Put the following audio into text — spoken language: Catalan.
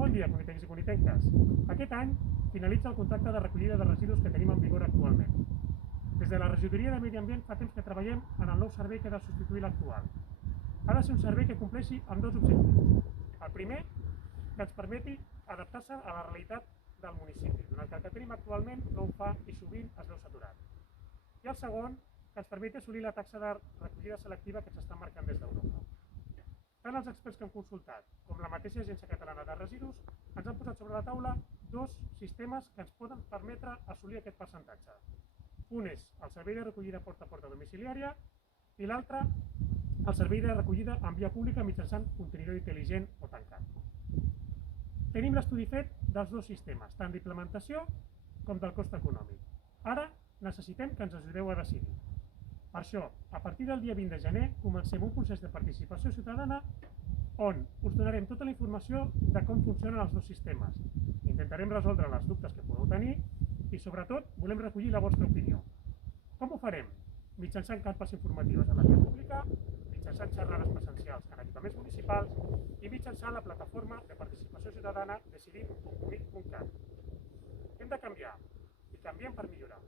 Bon dia, conitencs i conitenques. Aquest any finalitza el contracte de recollida de residus que tenim en vigor actualment. Des de la Regidoria de Medi Ambient fa temps que treballem en el nou servei que ha de substituir l'actual. Ha de ser un servei que compleixi amb dos objectius. El primer, que ens permeti adaptar-se a la realitat del municipi, donat que el que tenim actualment no ho fa i sovint es veu saturat. I el segon, que ens permeti assolir la taxa de recollida selectiva que s'està marcant des d'Europa. Tant els experts que hem consultat com la mateixa Agència Catalana de Residus ens han posat sobre la taula dos sistemes que ens poden permetre assolir aquest percentatge. Un és el servei de recollida porta a porta domiciliària i l'altre el servei de recollida en via pública mitjançant contenidor intel·ligent o tancat. Tenim l'estudi fet dels dos sistemes, tant d'implementació com del cost econòmic. Ara necessitem que ens ajudeu a decidir. Per això, a partir del dia 20 de gener, comencem un procés de participació ciutadana on us donarem tota la informació de com funcionen els dos sistemes. Intentarem resoldre els dubtes que podeu tenir i, sobretot, volem recollir la vostra opinió. Com ho farem? Mitjançant campanyes informatives a la via pública, mitjançant xerrades presencials en equipaments municipals i mitjançant la plataforma de participació ciutadana decidim.cat. Hem de canviar i canviem per millorar.